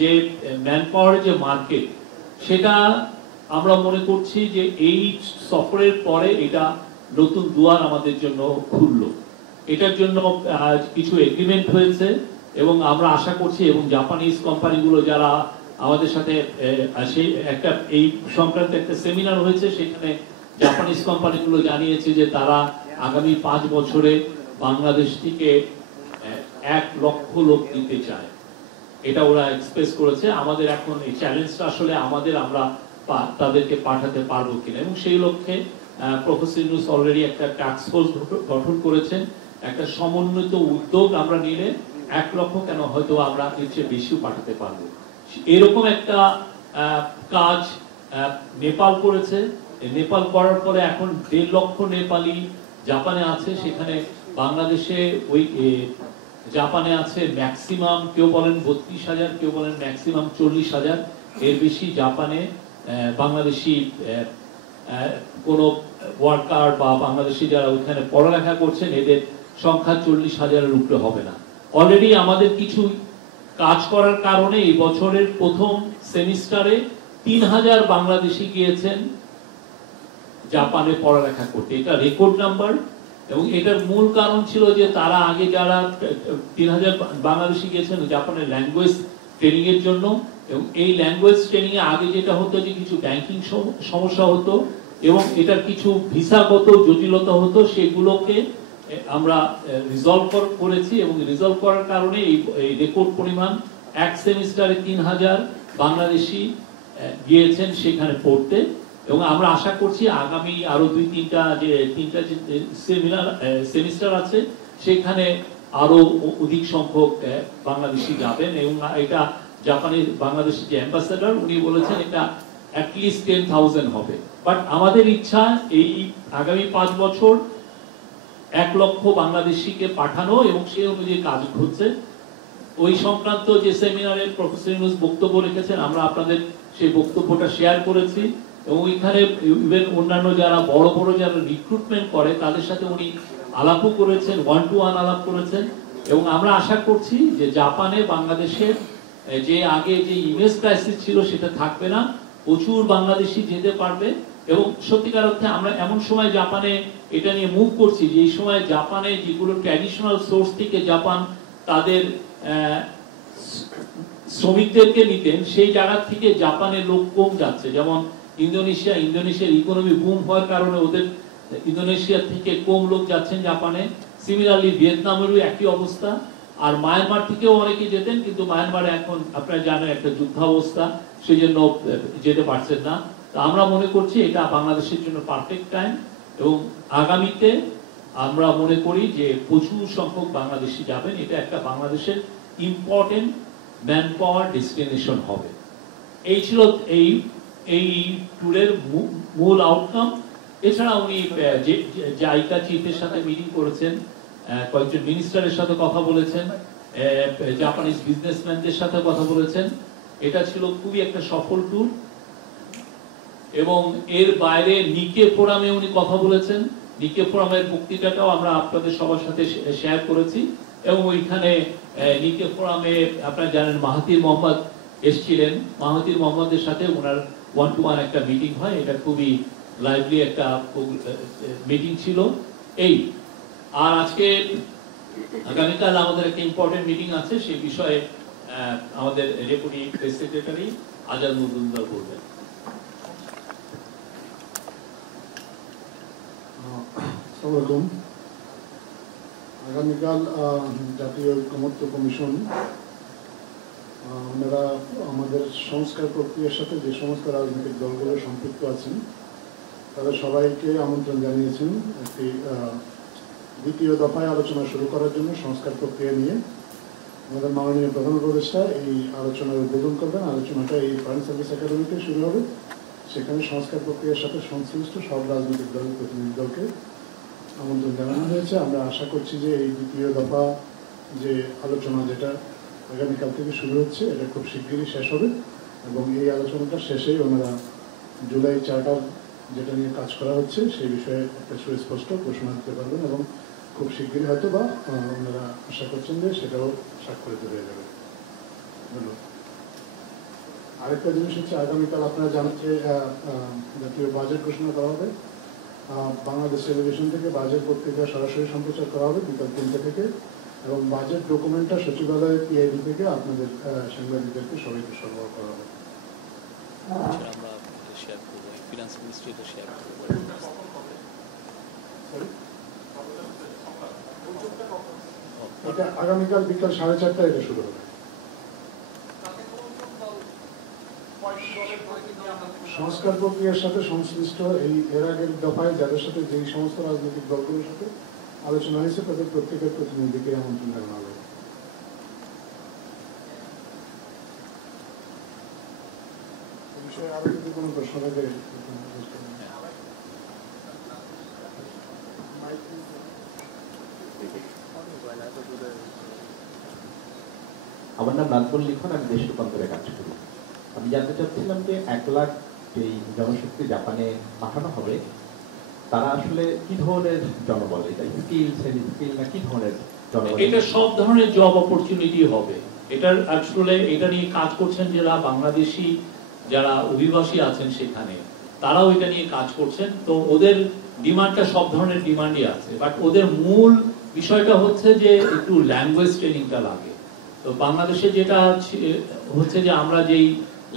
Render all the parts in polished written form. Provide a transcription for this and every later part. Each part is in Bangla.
যে ম্যানপাওয়ার যে মার্কেট সেটা আমরা মনে করছি যে এই সফরের পরে এটা নতুন দুয়ার আমাদের জন্য খুললো। এটার জন্য কিছু এগ্রিমেন্ট হয়েছে এবং আমরা আশা করছি এবং জাপানিজ কোম্পানিগুলো যারা আমাদের সাথে সেই একটা এই সংক্রান্ত একটা সেমিনার হয়েছে, সেখানে জাপানিজ কোম্পানিগুলো জানিয়েছে যে তারা আগামী 5 বছরে বাংলাদেশ থেকে 1 লক্ষ লোক দিতে চায়। এটা ওরা এক্সপ্রেস করেছে। আমাদের এখন এই চ্যালেঞ্জটা আসলে আমরা তাদেরকে পাঠাতে পারবো কিনা, এবং সেই লক্ষ্যে প্রফেসর ইউনূস অলরেডি একটা টাস্ক ফোর্স গঠন করেছেন। একটা সমন্বিত উদ্যোগ আমরা নিলে 1 লক্ষ কেন, হয়তো আমরা এর চেয়ে বেশিও পাঠাতে পারবো। এরকম একটা কাজ নেপাল করেছে। নেপাল করার পরে এখন 1.5 লক্ষ নেপালি জাপানে আছে। সেখানে বাংলাদেশে ওই জাপানে আছে ম্যাক্সিমাম, কেউ বলেন 32,000, কেউ বলেন ম্যাক্সিমাম 40,000। এর বেশি জাপানে বাংলাদেশি কোন ওয়ার্কার বা বাংলাদেশি যারা ওইখানে পড়ালেখা করছেন এদের সংখ্যা 40,000-এর উপরে হবে না। অলরেডি আমাদের কিছু কাজ করার কারণে এই বছরের প্রথম সেমিস্টারে 3,000 বাংলাদেশি গিয়েছেন জাপানে পড়ালেখা করতে। এটা রেকর্ড নাম্বার। এবং এটার মূল কারণ ছিল যে তারা আগে যারা 3,000 বাংলাদেশি গিয়েছেন জাপানের ল্যাঙ্গুয়েজ ট্রেনিং এর জন্য, এবং এই ল্যাঙ্গুয়েজ ট্রেনিং এ আগে যেটা হতো যে কিছু ব্যাংকিং সমস্যা হতো এবং এটার কিছু ভিসাগত জটিলতা হতো, সেগুলোকে আমরা রিজলভ করেছি। এবং রিজলভ করার কারণে এই রেকর্ড পরিমাণ 1 সেমিস্টারে 3,000 বাংলাদেশি গিয়েছেন সেখানে পড়তে। এবং আমরা আশা করছি আগামী আরো 2-3টা যে সেমিস্টার আছে সেখানে আরো অধিক সংখ্যক বাংলাদেশি যাবেন। এবং এটা জাপানের বাংলাদেশি যে অ্যাম্বাসেডর উনি বলেছেন এটা অ্যাটলিস্ট 10,000 হবে। বাট আমাদের ইচ্ছা এই আগামী 5 বছর 1 লক্ষ বাংলাদেশিকে পাঠানো, এবং সেই অনুযায়ী কাজ হচ্ছে। ওই সংক্রান্ত যে সেমিনারে প্রফেসর ইউনূস বক্তব্য রেখেছেন, আমরা আপনাদের সেই বক্তব্যটা শেয়ার করেছি। এবং ওইখানে ইভেন অন্যান্য যারা বড় বড় যারা রিক্রুটমেন্ট করে তাদের সাথে উনি আলাপও করেছেন, 1-to-1 আলাপ করেছেন। এবং আমরা আশা করছি যে জাপানে বাংলাদেশের যে আগে যে ইমেজ ক্রাইসিস ছিল সেটা থাকবে না, প্রচুর বাংলাদেশি যেতে পারবে। এবং সত্যিকার অর্থে আমরা এমন সময় জাপানে এটা নিয়ে মুভ করছি যে এই সময় জাপানে যেগুলো ট্র্যাডিশনাল সোর্স থেকে জাপান তাদের শ্রমিকদেরকে নিতেন, সেই জায়গা থেকে জাপানের লোক কম যাচ্ছে। যেমন ইন্দোনেশিয়ার ইকোনমি বুম হওয়ার কারণে ওদের ইন্দোনেশিয়া থেকে কম লোক যাচ্ছেন জাপানে। সিমিলারলি ভিয়েতনামেরও একই অবস্থা। আর মায়ানমার থেকেও অনেকে যেতেন, কিন্তু মায়ানমারে এখন আপনারা জানেন একটা যুদ্ধাবস্থা, সেই জন্য যেতে পারছেন না। আমরা মনে করছি এটা বাংলাদেশের জন্য পারফেক্ট টাইম। এবং আগামীতে আমরা মনে করি যে প্রচুর সংখ্যক বাংলাদেশি যাবেন। এটা একটা বাংলাদেশের ইম্পর্টেন্ট ম্যান পাওয়ার ডেস্টিনেশন হবে। এই ছিল এই ট্যুরের মূল আউটকাম। এছাড়া উনি জাইকা চিফের সাথে মিটিং করেছেন, কয়েকজন মিনিস্টারের সাথে কথা বলেছেন, জাপানিজ বিজনেসম্যানদের সাথে কথা বলেছেন। এটা ছিল খুবই একটা সফল ট্যুর। এবং এর বাইরে নিকে ফোরামে উনি কথা বলেছেন। নিকে ফোরামের বক্তৃতাটাও আমরা আপনাদের সবার সাথে শেয়ার করেছি। এবং ওইখানে নিকে ফোরামে আপনারা জানেন মাহাথির মোহাম্মদ এসেছিলেন। মাহাথির মোহাম্মদের সাথে ওনার 1-to-1 একটা মিটিং হয়। এটা খুবই লাইভলি একটা মিটিং ছিল। এই আর আজকে আগামীকাল আমাদের একটা ইম্পর্টেন্ট মিটিং আছে, সেই বিষয়ে আমাদের deputy press secretary Azad Majumdar বলবেন। আগামীকাল জাতীয় ঐকমত্য কমিশন ওনারা আমাদের সংস্কার প্রক্রিয়ার সাথে যে সমস্ত রাজনৈতিক দলগুলো সম্পৃক্ত আছেন তাদের সবাইকে আমন্ত্রণ জানিয়েছেন একটি দ্বিতীয় দফায় আলোচনা শুরু করার জন্য সংস্কার প্রক্রিয়া নিয়ে। আমাদের মাননীয় প্রধান উপদেষ্টা এই আলোচনার উদ্বোধন করবেন। আলোচনাটা এই ফরেন সার্ভিস একাডেমিতে শুরু হবে। সেখানে সংস্কার প্রক্রিয়ার সাথে সংশ্লিষ্ট সব রাজনৈতিক দল প্রতিনিধি দলকে আমন্ত্রণ জানানো হয়েছে। আমরা আশা করছি যে এই দ্বিতীয় দফা যে আলোচনা যেটা আগামীকাল থেকে শুরু হচ্ছে এটা খুব শিগগিরই শেষ হবে। এবং এই আলোচনাটা শেষেই ওনারা জুলাই চার্টার যেটা নিয়ে কাজ করা হচ্ছে সেই বিষয়ে একটা সুস্পষ্ট ঘোষণা দিতে পারবেন। এবং খুব শিগগিরই হয়তো বা ওনারা আশা করছেন যে সেটাও স্বাক্ষরিত হয়ে যাবে। ধন্যবাদ। আরেকটা জিনিস হচ্ছে, আগামীকাল আপনারা জানেন যে জাতীয় বাজেট ঘোষণা করা হবে। বাংলাদেশ টেলিভিশন থেকে বাজেট পত্রিকা সরাসরি সম্প্রচার করা হবে বিকাল 3টা থেকে, এবং বাজেট ডকুমেন্টটা সচিবালয়ের পিআইডি থেকে আপনাদের সাংবাদিকদেরকে সবাইকে সরবরাহ করা হবে। আমরা শেয়ার করবো, ফিনান্স মিনিস্ট্রি এটা শেয়ার করবো। এটা আগামীকাল বিকাল 4:30টায় এটা শুরু হবে। সংস্কার প্রক্রিয়ার সাথে সংশ্লিষ্ট এর আগের দফায় যাদের সাথে যেই সমস্ত রাজনৈতিক দলগুলোর সাথে আলোচনা হয়েছে তাদের প্রত্যেকের প্রতিনিধিকে আমন্ত্রণ জানানো হবে। বিষয়ে আরো যদি কোনো প্রশ্ন থাকে। আমার নাম নাজমুল লিখন, আমি দেশ রূপান্তরে কাজ করি। আমি জানতে চাচ্ছিলাম যে 1 লাখ যেই জনশক্তি জাপানে পাঠানো হবে তারা আসলে কি ধরনের জনবল, এটা স্কিল সেমি স্কিল না কি ধরনের জনবল? এটা সব ধরনের জব অপরচুনিটি হবে। এটার আসলে এটা নিয়ে কাজ করছেন যারা বাংলাদেশি যারা অভিবাসী আছেন সেখানে, তারাও এটা নিয়ে কাজ করছেন। তো ওদের ডিমান্ডটা সব ধরনের ডিমান্ডই আছে, বাট ওদের মূল বিষয়টা হচ্ছে যে একটু ল্যাঙ্গুয়েজ ট্রেনিংটা লাগে। তো বাংলাদেশে যেটা হচ্ছে যে আমরা যেই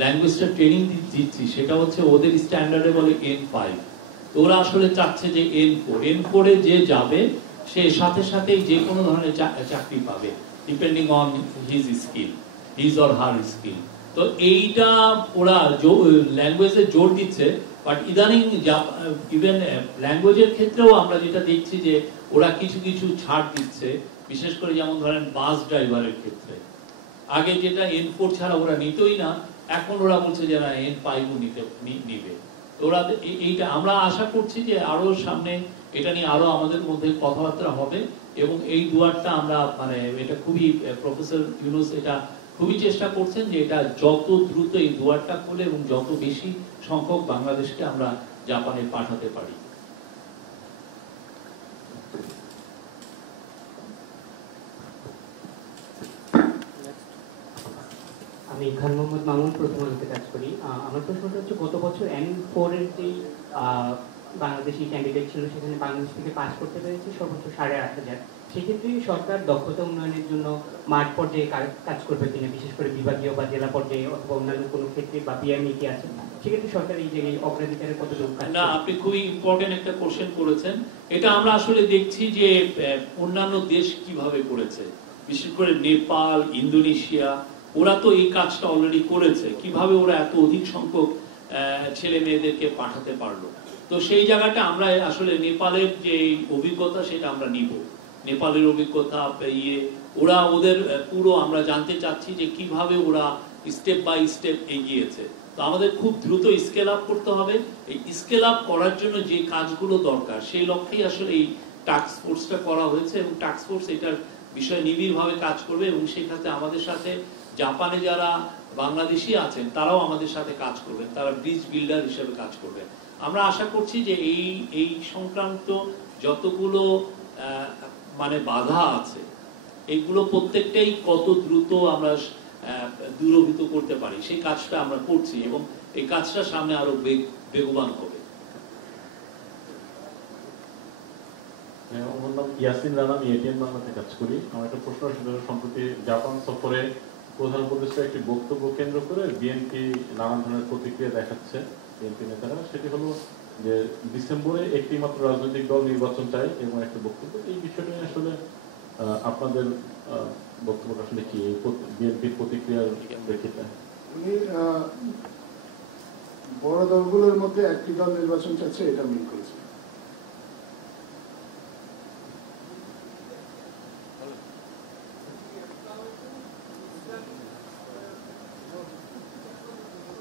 ল্যাঙ্গুয়েজটা ট্রেনিং দিচ্ছি সেটা হচ্ছে ওদের স্ট্যান্ডার্ডে বলে N5। তো ওরা আসলে চাচ্ছে যে N4 এ যে যাবে সে সাথে সাথেই যে কোনো ধরনের চাকরি পাবে, depending on his or her skill. তো এইটা ওরা ল্যাঙ্গুয়েজে জোর দিচ্ছে, বাট ইদানিং ইভেন ল্যাঙ্গুয়েজের ক্ষেত্রেও আমরা যেটা দেখছি যে ওরা কিছু কিছু ছাড় দিচ্ছে, বিশেষ করে যেমন ধরেন বাস ড্রাইভারের ক্ষেত্রে। আগে যেটা N4 ছাড়া ওরা নিতই না, এখন ওরা বলছে যে না N5 নিবে। ওরা এইটা আমরা আশা করছি যে আরো সামনে এটা নিয়ে আরো আমাদের মধ্যে কথাবার্তা হবে, এবং এই দুয়ারটা আমরা মানে এটা খুবই প্রফেসর ইউনুস এটা খুবই চেষ্টা করছেন যে এটা যত দ্রুত এই দুয়ারটা খুলে এবং যত বেশি সংখ্যক বাংলাদেশকে আমরা জাপানে পাঠাতে পারি। আমি খান মোহাম্মদ মামুন, প্রথম আলোতে কাজ করি। আমার প্রশ্নটা হচ্ছে, গত বছর N4 এর যেই বাংলাদেশি ক্যান্ডিডেট ছিল সেখানে বাংলাদেশ থেকে পাস করতে পেরেছে সর্বোচ্চ 8,500। সেক্ষেত্রে সরকার দক্ষতা উন্নয়নের জন্য মাঠ পর্যায়ে কাজ করবে কিনা, বিশেষ করে বিভাগীয় বা জেলা পর্যায়ে অথবা অন্যান্য কোনো ক্ষেত্রে বা পিআর নীতি আছে, সেক্ষেত্রে সরকার এই যে অগ্রাধিকারের কতটুকু কাজ? না, আপনি খুবই ইম্পর্টেন্ট একটা কোশ্চেন করেছেন। এটা আমরা আসলে দেখছি যে অন্যান্য দেশ কিভাবে করেছে, বিশেষ করে নেপাল, ইন্দোনেশিয়া, ওরা তো এই কাজটা অলরেডি করেছে। কিভাবে ওরা এত অধিক সংখ্যক ছেলে মেয়েদেরকে পাঠাতে পারলো। তো সেই জায়গাটা আমরা আসলে নেপালের যে অভিজ্ঞতা সেটা আমরা নিব। নেপালের অভিজ্ঞতা ওরা ওদের পুরো আমরা জানতে চাচ্ছি যে কিভাবে ওরা স্টেপ বাই স্টেপ এগিয়েছে। তো আমাদের খুব দ্রুত স্কেল আপ করতে হবে। এই স্কেল আপ করার জন্য যে কাজগুলো দরকার সেই লক্ষ্যেই আসলে এই টাস্ক ফোর্সটা করা হয়েছে, এবং টাস্ক ফোর্স এটার বিষয়ে নিবিড়ভাবে কাজ করবে, এবং সেক্ষেত্রে আমাদের সাথে জাপানে যারা বাংলাদেশি আছেন তারাও আমাদের সাথে কাজ করবেন, তারা ব্রিজ বিল্ডার হিসেবে কাজ করবেন। আমরা আশা করছি যে এই সংক্রান্ত যতগুলো মানে বাধা আছে এইগুলো প্রত্যেকটাই কত দ্রুত আমরা দূরীভূত করতে পারি সেই কাজটা আমরা করছি, এবং এই কাজটা সামনে আরো বেগবান হবে। আমার নাম ইয়াসিন রানা, আমি এটিএন বাংলাতে কাজ করি। আমার একটা প্রশ্ন ছিল, সম্প্রতি জাপান সফরে প্রধান উপদেষ্টা একটি বক্তব্য কেন্দ্র করে বিএনপি নানান ধরনের প্রতিক্রিয়া দেখাচ্ছে বিএনপি নেতারা। সেটি হলো যে ডিসেম্বরে একটি মাত্র রাজনৈতিক দল নির্বাচন চাই এবং একটা বক্তব্য। এই বিষয়টা আসলে আপনাদের বক্তব্য আসলে কি, বিএনপির প্রতিক্রিয়ার প্রেক্ষিতে? বড় দলগুলোর মধ্যে একটি দল নির্বাচন চাচ্ছে, এটা মিল করেছে।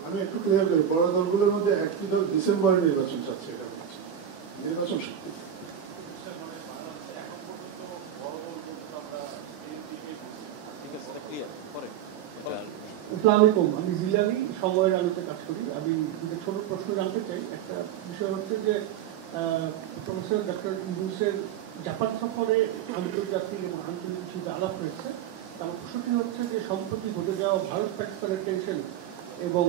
আমি একটু ক্লিয়ার করি, বড় দলগুলোর মধ্যে একটি দল ডিসেম্বরে নির্বাচন চাচ্ছে, এটা বলছি। নির্বাচন আসসালামু আলাইকুম, আমি জিলানি, সময়ের আলোতে কাজ করি। আমি ছোট প্রশ্ন জানতে চাই। একটা বিষয় হচ্ছে যে প্রফেসর ডক্টর ইউনুসের জাপান সফরে আন্তর্জাতিক এবং আঞ্চলিক ইস্যুতে আলাপ হয়েছে। তার প্রশ্নটি হচ্ছে যে সম্প্রতি ঘটে যাওয়া ভারত পাকিস্তানের টেনশন এবং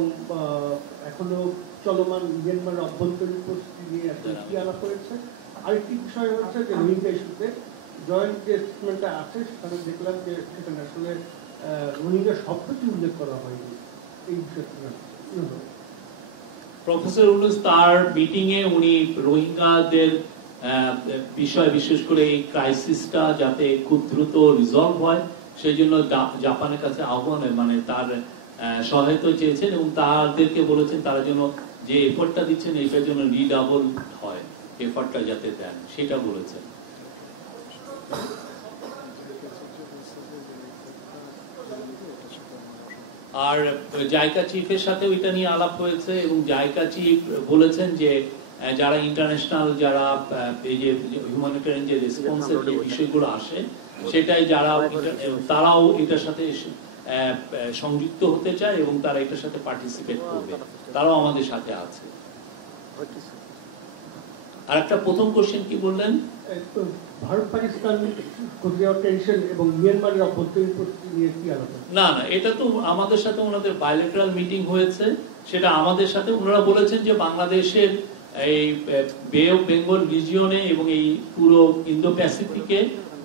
এখনো চলমান মিয়ানমারের অভ্যন্তরীণ পরিস্থিতি নিয়ে আসলে কি আলাপ হয়েছে। আরেকটি বিষয় হচ্ছে যে রোহিঙ্গা ইস্যুতে জয়েন্ট যে স্টেটমেন্টটা আছে সেখানে দেখলাম যে সেখানে আসলে রোহিঙ্গা শব্দটি উল্লেখ করা হয়নি। এই বিষয়টি প্রফেসর ইউনূস তার মিটিং এ উনি রোহিঙ্গাদের বিষয়, বিশেষ করে এই ক্রাইসিসটা যাতে খুব দ্রুত রিজলভ হয় সেই জন্য জাপানের কাছে আহ্বান, মানে তার সহায়তা চেয়েছেন এবং তাদেরকে বলেছেন তারা যেন যে এফোর্টটা দিচ্ছেন এটার জন্য রিডাবল হয়, এফোর্টটা যাতে দেন সেটা বলেছেন। আর জাইকা চিফের সাথে ওইটা নিয়ে আলাপ হয়েছে এবং জাইকা চিফ বলেছেন যে যারা ইন্টারন্যাশনাল, যারা এই যে হিউম্যানিটেরিয়ান যে রেসপন্সের যে বিষয়গুলো আসে সেটাই যারা তারাও এটার সাথে সংযুক্ত হতে চায় এবং তারা এটার সাথে পার্টিসিপেট করবে, তারাও আমাদের সাথে আছে। আর একটা প্রথম কোশ্চেন কি বললেন? ভারত পাকিস্তান টেনশন এবং মিয়ানমারের অভ্যন্তরীণ পরিস্থিতি নিয়ে কি আলোচনা? না না, এটা তো আমাদের সাথে ওনাদের বায়োলেটারাল মিটিং হয়েছে, সেটা আমাদের সাথে ওনারা বলেছেন যে বাংলাদেশের এই বে অফ বেঙ্গল রিজিয়নে এবং এই পুরো ইন্দো প্যাসিফিকে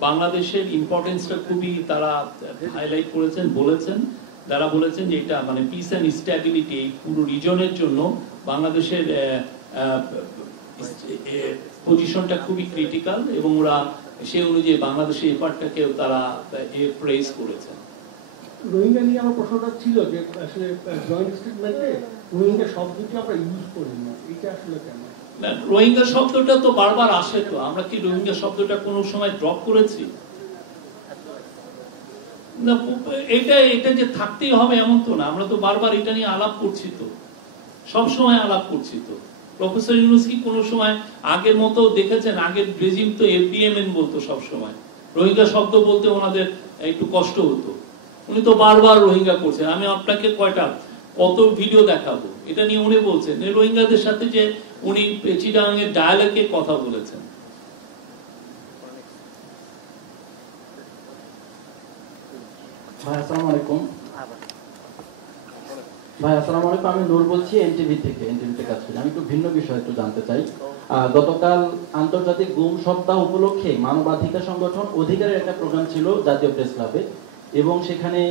বাংলাদেশের ইম্পর্টেন্সটা খুবই তারা হাইলাইট করেছেন, বলেছেন। তারা বলেছেন যে এটা মানে পিস অ্যান্ড স্ট্যাবিলিটি এই পুরো রিজনের জন্য বাংলাদেশের পজিশনটা খুবই ক্রিটিক্যাল এবং ওরা সেই অনুযায়ী বাংলাদেশের এফার্টটাকে তারা প্রেজ করেছেন। রোহিঙ্গা নিয়ে আমার প্রশ্নটা ছিল যে আসলে জয়েন্ট স্টেটমেন্টে রোহিঙ্গা শব্দটি আমরা ইউজ করি না, এটা আসলে কেন? রোহিঙ্গা শব্দটা তো বারবার আসে, তো আমরা কি রোহিঙ্গা শব্দটা কোনো সময় ড্রপ করেছি? না, এটা যে থাকতেই হবে এমন তো না, আমরা তো বারবার এটা নিয়ে আলাপ করছি, তো সব সময় আলাপ করছি। তো প্রফেসর ইউনূস কি কোনো সময় আগের মতো দেখেছেন? আগের রেজিম তো এফডিএমএন বলতো সব সময়, রোহিঙ্গা শব্দ বলতে ওনাদের একটু কষ্ট হতো। উনি তো বারবার রোহিঙ্গা করছেন। আমি আপনাকে কত ভিডিও দেখাবো এটা নিয়ে উনি বলছেন রোহিঙ্গাদের সাথে যে উনি চিটাগাং এর ডায়ালগে কথা বলেছেন। ভাই আসসালামু আলাইকুম। আমি নূর বলছি এনটিভিতে কাজ করি। আমি একটু ভিন্ন বিষয় একটু জানতে চাই। গতকাল আন্তর্জাতিক গুম সপ্তাহ উপলক্ষে মানবাধিকার সংগঠন অধিকারের একটা প্রোগ্রাম ছিল জাতীয় প্রেস ক্লাবে এবং সেখানে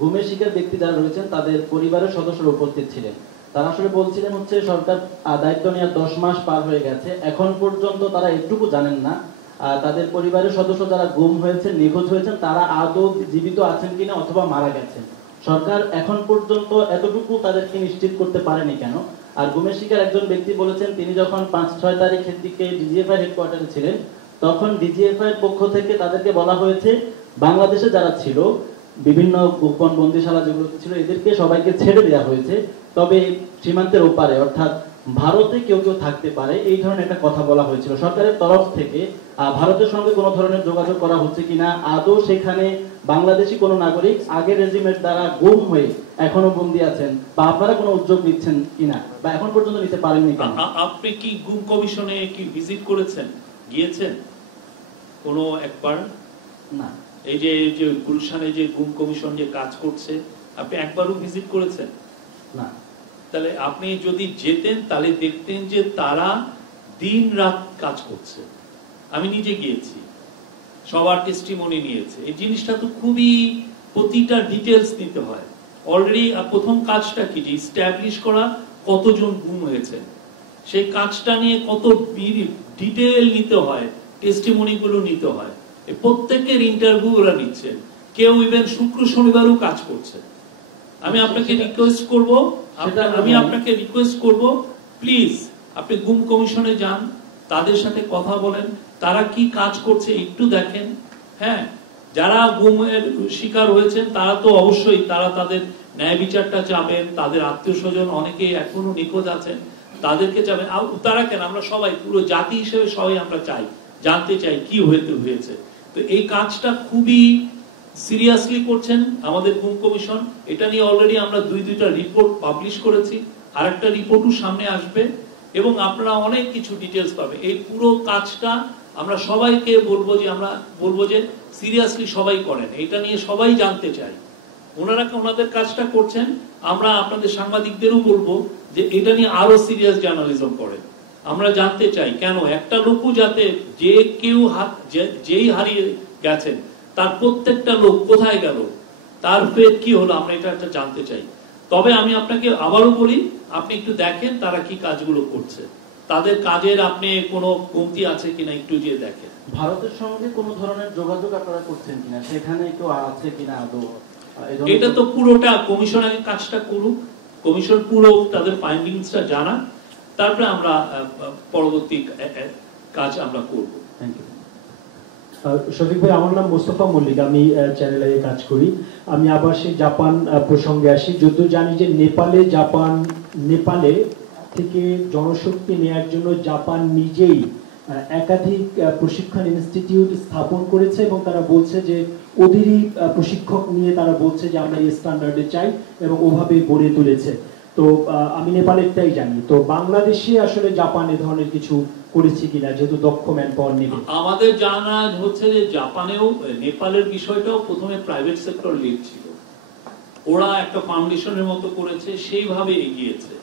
গুমের শিকার ব্যক্তি যারা রয়েছেন তাদের পরিবারের সদস্যরা উপস্থিত ছিলেন। তারা আসলে বলছিলেন হচ্ছে সরকার দায়িত্ব নেওয়ার 10 মাস পার হয়ে গেছে, এখন পর্যন্ত তারা একটুকু জানেন না তাদের পরিবারের সদস্য যারা গুম হয়েছেন, নিখোঁজ হয়েছেন, তারা আদৌ জীবিত আছেন কিনা অথবা মারা গেছেন। সরকার এখন পর্যন্ত এতটুকু তাদেরকে নিশ্চিত করতে পারেনি কেন? আর গুমের শিকার একজন ব্যক্তি বলেছেন তিনি যখন 5-6 তারিখের দিকে ডিজিএফআই হেডকোয়ার্টারে ছিলেন তখন ডিজিএফআই এর পক্ষ থেকে তাদেরকে বলা হয়েছে বাংলাদেশে যারা ছিল বিভিন্ন গোপন বন্দিশালা যেগুলো ছিল এদেরকে সবাইকে ছেড়ে দেওয়া হয়েছে, তবে সীমান্তের ওপারে অর্থাৎ ভারতে কেউ কেউ থাকতে পারে, এই ধরনের একটা কথা বলা হয়েছিল সরকারের তরফ থেকে। ভারতের সঙ্গে কোনো ধরনের যোগাযোগ করা হচ্ছে কিনা, আদৌ সেখানে বাংলাদেশি কোনো নাগরিক আগের রেজিমের দ্বারা গুম হয়ে এখনো বন্দী আছেন বা আপনারা কোনো উদ্যোগ নিচ্ছেন কিনা বা এখন পর্যন্ত নিতে পারেননি কেন? আপনি কি গুম কমিশনে কি ভিজিট করেছেন, গিয়েছেন কোনো একবার? না। এই যে গুলশানে যে গুম কমিশন যে কাজ করছে আপনি একবারও ভিজিট করেছেন? না। তাহলে আপনি যদি যেতেন তাহলে দেখতেন যে তারা দিন রাত কাজ করছে। আমি নিজে গিয়েছি, সবার টেস্টিমনি নিয়েছে। এই জিনিসটা তো খুবই প্রতিটা ডিটেলস নিতে হয়। অলরেডি প্রথম কাজটা কি যে এস্টাবলিশ করা কতজন গুম হয়েছে, সেই কাজটা নিয়ে কত ডিটেল নিতে হয়, টেস্টিমনি গুলো নিতে হয়। প্রত্যেকের ইন্টারভিউ ওরা নিচ্ছেন, কেউ ইভেন শুক্র শনিবারও কাজ করছে। আমি আপনাকে রিকোয়েস্ট করব প্লিজ আপনি গুম কমিশনে যান, তাদের সাথে কথা বলেন, তারা কি কাজ করছে একটু দেখেন। হ্যাঁ, যারা গুমের শিকার হয়েছেন তারা তো অবশ্যই তারা তাদের ন্যায় বিচারটা চাবেন, তাদের আত্মীয় স্বজন অনেকেই এখনো নিখোঁজ আছেন তাদেরকে চাবেন। তারা কেন, আমরা সবাই পুরো জাতি হিসেবে সবাই আমরা চাই, জানতে চাই কি হয়েছে। তো এই কাজটা খুবই সিরিয়াসলি করছেন আমাদের গুম কমিশন। এটা নিয়ে অলরেডি আমরা দুইটা রিপোর্ট পাবলিশ করেছি, আরেকটা রিপোর্টও সামনে আসবে এবং আপনারা অনেক কিছু ডিটেলস পাবে। এই পুরো কাজটা আমরা সবাইকে বলবো যে সিরিয়াসলি সবাই করেন, এটা নিয়ে সবাই জানতে চাই। ওনারা ওনাদের কাজটা করছেন, আমরা আপনাদের সাংবাদিকদেরও বলবো যে এটা নিয়ে আরো সিরিয়াস জার্নালিজম করেন। আমরা জানতে চাই কেন একটা লোকও যাতে যেই হারিয়ে গেছেন তার প্রত্যেকটা লোক কোথায় গেল, তার ফের কি হলো, আমরা এটা একটা জানতে চাই। তবে আমি আপনাকে আবারও বলি, আপনি একটু দেখেন তারা কি কাজগুলো করছে, তাদের কাজের আপনি কোনো কমতি আছে কিনা একটু যে দেখেন। ভারতের সঙ্গে কোনো ধরনের যোগাযোগ আপনারা করছেন কিনা, সেখানে কেউ আছে কিনা আদৌ? এটা তো পুরোটা কমিশন আগে কাজটা করুক, কমিশন পুরো তাদের ফাইন্ডিংসটা জানান, তারপরে আমরা পরবর্তী কাজ আমরা করব। Thank you. শফিক ভাই, আমার নাম মোস্তফা মল্লিক, আমি চ্যানেলে কাজ করি। আমি আবার সেই জাপান প্রসঙ্গে আসি। যদিও জানি যে নেপালে থেকে জনশক্তি নেয়ার জন্য জাপান নিজেই একাধিক প্রশিক্ষণ ইনস্টিটিউট স্থাপন করেছে এবং তারা বলছে যে ওদেরই প্রশিক্ষক নিয়ে তারা বলছে যে আমরা এই স্ট্যান্ডার্ডে চাই এবং ওভাবে গড়ে তুলেছে। তো আমি নেপালেরটাই জানি। তো বাংলাদেশে আসলে জাপান এ ধরনের কিছু করেছে কিনা, যেহেতু দক্ষ ম্যান পাওয়ার নেবে? আমাদের জানা হচ্ছে যে জাপানেও নেপালের বিষয়টাও প্রথমে প্রাইভেট সেক্টর লিড ছিল, ওরা একটা ফাউন্ডেশনের মতো করেছে, সেইভাবে এগিয়েছে।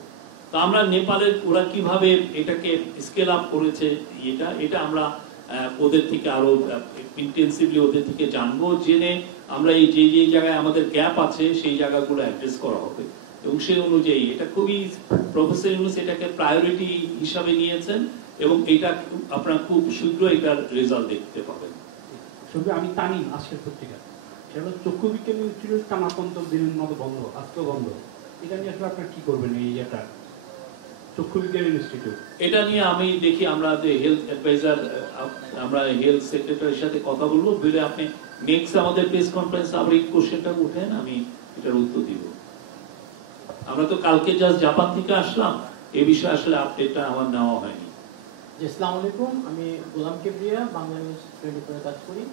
তো আমরা নেপালের ওরা কিভাবে এটাকে স্কেল আপ করেছে এটা আমরা ওদের থেকে আরো ইন্টেন্সিভলি ওদের থেকে জানবো, জেনে আমরা এই যে জায়গায় আমাদের গ্যাপ আছে সেই জায়গাগুলো অ্যাড্রেস করা হবে। এবং সেই অনুযায়ী এটা খুবই প্রফেসর ইউনূস এটাকে প্রায়োরিটি হিসাবে নিয়েছেন এবং এটা আপনারা খুব শীঘ্র এটার রেজাল্ট দেখতে পাবেন। শুধু আমি তামিম, আজকের পত্রিকা, সেটা চক্ষু বিজ্ঞান ইনস্টিটিউট টানা দিনের মতো বন্ধ, আজকেও বন্ধ। এটা নিয়ে আসলে আপনারা কি করবেন? এই এটা চক্ষু বিজ্ঞান ইনস্টিটিউট, এটা নিয়ে আমি দেখি আমরা যে হেলথ অ্যাডভাইজার, আমরা হেলথ সেক্রেটারির সাথে কথা বলবো, বলে আপনি নেক্সট আমাদের প্রেস কনফারেন্স আবার এই কোশ্চেনটা উঠেন, আমি এটার উত্তর দিব। আমরা তো কালকে জাস্ট জাপান থেকে আসলাম, এই বিষয়ে আসলে আপডেটটা আমার নেওয়া হয়নি। আসসালামু আলাইকুম, আমি গোলাম কিবরিয়া, বাংলা নিউজ 24 কাজ করি।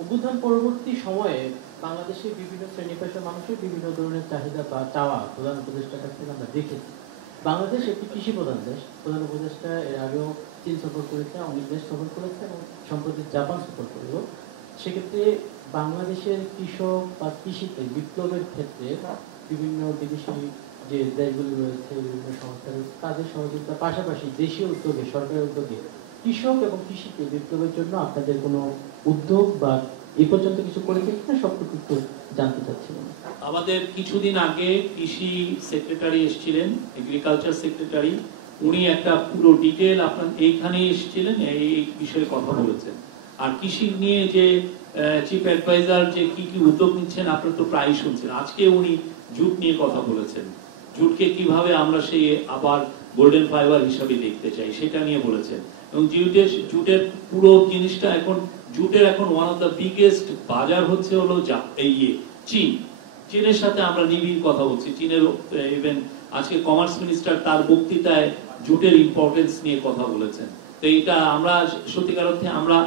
অভ্যুত্থান পরবর্তী সময়ে বাংলাদেশের বিভিন্ন শ্রেণী পেশার মানুষের বিভিন্ন ধরনের চাহিদা বা চাওয়া প্রধান উপদেষ্টার কাছ থেকে আমরা দেখেছি। বাংলাদেশ একটি কৃষি প্রধান দেশ। প্রধান উপদেষ্টা এর আগেও চীন সফর করেছে, অনেক দেশ সফর করেছে এবং সম্প্রতি জাপান সফর করল। সেক্ষেত্রে বাংলাদেশের কৃষক বা কৃষিতে বিপ্লবের ক্ষেত্রে বিভিন্ন বিদেশি যে দেশগুলি রয়েছে, বিভিন্ন সংস্থা রয়েছে, তাদের সহযোগিতার পাশাপাশি দেশীয় উদ্যোগে, সরকারের উদ্যোগে কৃষক এবং কৃষিতে বিপ্লবের জন্য আপনাদের কোনো উদ্যোগ বা এই পর্যন্ত কিছু করেছে কিনা সবটুকু একটু জানতে চাচ্ছিলাম। আমাদের কিছুদিন আগে কৃষি সেক্রেটারি এসেছিলেন, এগ্রিকালচার সেক্রেটারি, উনি একটা পুরো ডিটেল আপনার এইখানে এসেছিলেন, এই বিষয়ে কথা বলেছেন। আর কৃষি নিয়ে যে চিফ অ্যাডভাইজার যে কি কি উদ্যোগ নিচ্ছেন আপনারা তো প্রায়ই শুনছেন। আজকে উনি জুট নিয়ে কথা বলেছেন, জুটকে কিভাবে আমরা সেই আবার গোল্ডেন ফাইবার হিসাবে দেখতে চাই সেটা নিয়ে বলেছেন। এবং জুটের পুরো জিনিসটা এখন জুটের এখন ওয়ান অফ দ্য বিগেস্ট বাজার হচ্ছে হলো চীন। চীনের সাথে আমরা নিবিড় কথা বলছি। চীনের ইভেন আজকে কমার্স মিনিস্টার তার বক্তৃতায় জুটের ইম্পর্টেন্স নিয়ে কথা বলেছেন। তো এটা আমরা সত্যিকার অর্থে আমরা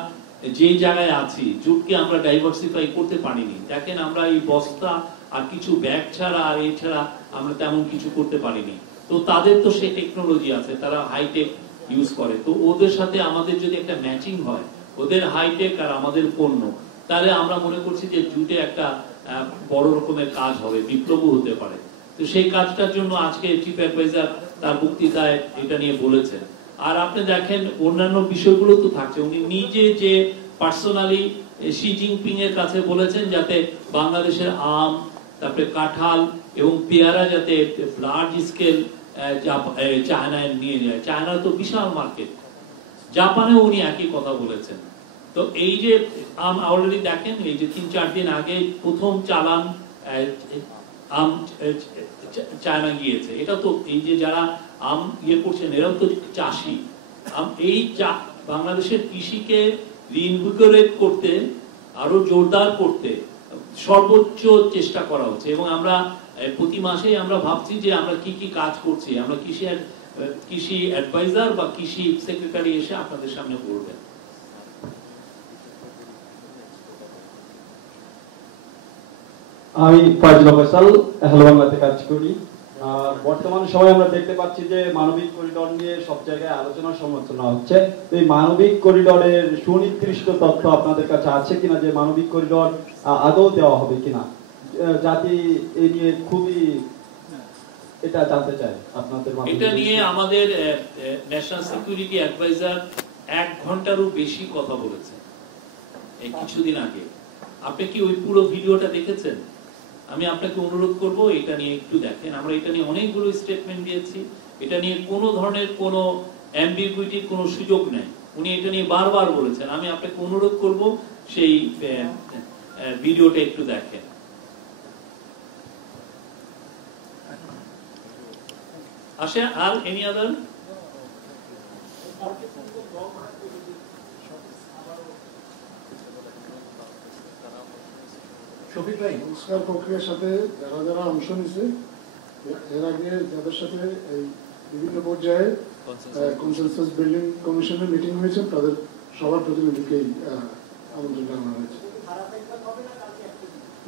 যে জায়গায় আছি, জুটকে আমরা ডাইভার্সিফাই করতে পারিনি। দেখেন আমরা এই বস্তা আর কিছু ব্যাগ ছাড়া আর এছাড়া আমরা তেমন কিছু করতে পারিনি। তো তাদের তো সেই টেকনোলজি আছে, তারা হাইটেক ইউজ করে। তো ওদের সাথে আমাদের যদি একটা ম্যাচিং হয়, ওদের হাইটেক আর আমাদের পণ্য, তাহলে আমরা মনে করছি যে জুটে একটা বড় রকমের কাজ হবে, বিপ্লব হতে পারে। তো সেই কাজটার জন্য আজকে চিফ অ্যাডভাইজার তার বক্তৃতায় এটা নিয়ে বলেছেন। আর আপনি দেখেন অন্যান্য বিষয়গুলো তো থাকছে। উনি নিজে যে পার্সোনালি শি জিনপিং এর কাছে বলেছেন যাতে বাংলাদেশের আম, তারপরে কাঁঠাল এবং পেয়ারা যাতে লার্জ স্কেল চায়নায় নিয়ে যায়। চায়না তো বিশাল মার্কেট, জাপানেও উনি একই কথা বলেছেন। তো এই যে আম অলরেডি দেখেন, এই যে 3-4 দিন আগে প্রথম চালান আম চায়না গিয়েছে। এটা তো এই যে যারা আম ইয়ে করছেন এরাও তো চাষি। এই বাংলাদেশের কৃষিকে রিইনভিগোরেট করতে, আরো জোরদার করতে সর্বোচ্চ চেষ্টা করা হচ্ছে। এবং আমরা প্রতি মাসে আমরা ভাবছি যে আমরা কি কি কাজ করছি। আমরা কৃষি অ্যাডভাইজার বা কৃষি সেক্রেটারি এসে আপনাদের সামনে বলবেন। আমি ফয়জুল ফয়সাল, হ্যালো বাংলাতে কাজ করি। বর্তমান সময়ে আমরা দেখতে পাচ্ছি যে মানবিক করিডোর নিয়ে সব জায়গায় আলোচনা সমালোচনা হচ্ছে। তো এই মানবিক করিডোরের সুনির্দিষ্ট তথ্য আপনাদের কাছে আছে কিনা, যে মানবিক করিডোর আদৌ দেওয়া হবে কিনা? জাতি এই নিয়ে খুবই এটা জানতে চাই আপনাদের। এটা নিয়ে আমাদের ন্যাশনাল সিকিউরিটি অ্যাডভাইজার 1 ঘন্টারও বেশি কথা বলেছেন এই কিছুদিন আগে। আপনি কি ওই পুরো ভিডিওটা দেখেছেন? আমি আপনাকে অনুরোধ করব এটা নিয়ে একটু দেখেন। আমরা এটা নিয়ে অনেকগুলো স্টেটমেন্ট দিয়েছি, এটা নিয়ে কোনো ধরনের কোনো অ্যাম্বিগুইটির কোনো সুযোগ নেই। উনি এটা নিয়ে বারবার বলেছেন। আমি আপনাকে অনুরোধ করব সেই ভিডিওটা একটু দেখেন। আসে আর এনি আদার? শফিক ভাই, সংস্কার প্রক্রিয়ার সাথে যারা যারা অংশ নিছে, এর আগে যাদের সাথে এই বিভিন্ন পর্যায়ে কনসেনসাস বিল্ডিং কমিশনের মিটিং হয়েছে, তাদের সবার প্রতিনিধিকেই আমন্ত্রণ জানানো হয়েছে।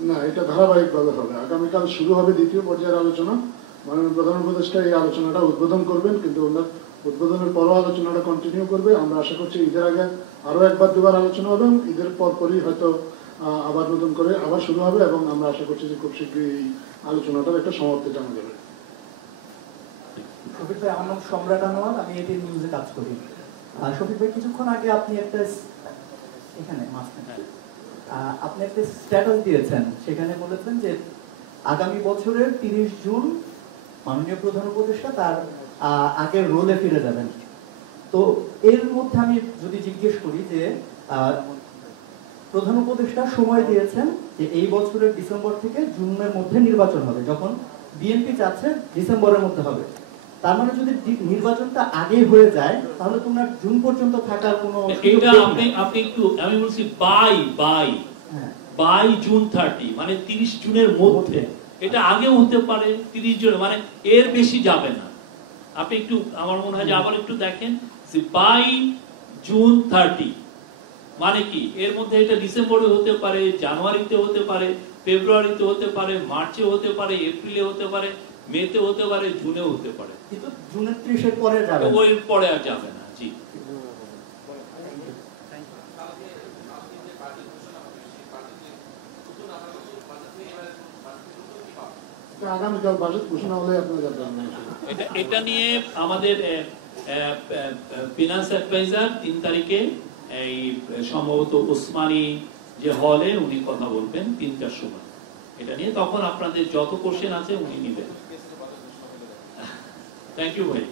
না, এটা ধারাবাহিকভাবে হবে। আগামীকাল শুরু হবে 2য় পর্যায়ের আলোচনা। মাননীয় প্রধান উপদেষ্টা এই আলোচনাটা উদ্বোধন করবেন, কিন্তু ওনার উদ্বোধনের পরও আলোচনাটা কন্টিনিউ করবে। আমরা আশা করছি ঈদের আগে আরো 1-2বার আলোচনা হবে, ঈদের পরপরই হয়তো আবার নতুন করে আবার শুরু হবে, এবং আমরা আশা করছি যে খুব শীঘ্রই এই আলোচনাটার একটা সমাপ্তি জানা যাবে। শফিক ভাই, আমার নাম সম্রাট আনোয়ার, আমি এটিএন নিউজে কাজ করি। শফিক ভাই, কিছুক্ষণ আগে আপনি একটা এখানে আপনি একটা স্ট্যাটাস দিয়েছেন, সেখানে বলেছেন যে আগামী বছরের 30 জুন মাননীয় প্রধান উপদেষ্টা তার আগের রোলে ফিরে যাবেন। তো এর মধ্যে আমি যদি জিজ্ঞেস করি যে প্রধান উপদেষ্টা সময় দিয়েছেন যে এই বছরের ডিসেম্বর থেকে জুনের মধ্যে নির্বাচন হবে, যখন বিএনপি চাচ্ছে ডিসেম্বরের মধ্যে হবে। তার মানে যদি নির্বাচনটা আগে হয়ে যায় তাহলে তোমরা জুন পর্যন্ত থাকার কোনো এটা আপনি একটু, আমি বলছি বাই জুন 30, মানে 30 জুনের মধ্যে। এটা আগেও হতে পারে 30 জুন, মানে এর বেশি যাবে না। আপনি একটু, আমার মনে হয় যে আবার একটু দেখেন যে বাই জুন 30 মানে কি, এর মধ্যে এটা ডিসেম্বরে হতে পারে, জানুয়ারিতে হতে পারে, ফেব্রুয়ারিতে হতে পারে, মার্চে হতে পারে, এপ্রিলে হতে পারে, মেতে হতে পারে, জুনে হতে পারে, কিন্তু জুনের 30-এর পরে যাবে, ওই পরে আর যাবে না। জি, আগামীকাল বাজেট ঘোষণা হলে আপনারা যাবেন। এটা নিয়ে আমাদের ফিনান্স অ্যাডভাইজার 3 তারিখে এই সম্ভবত ওসমানী যে হলে উনি কথা বলবেন 3টার সময় এটা নিয়ে। তখন আপনাদের যত কোশ্চেন আছে উনি নেবেন। থ্যাংক ইউ ভাই।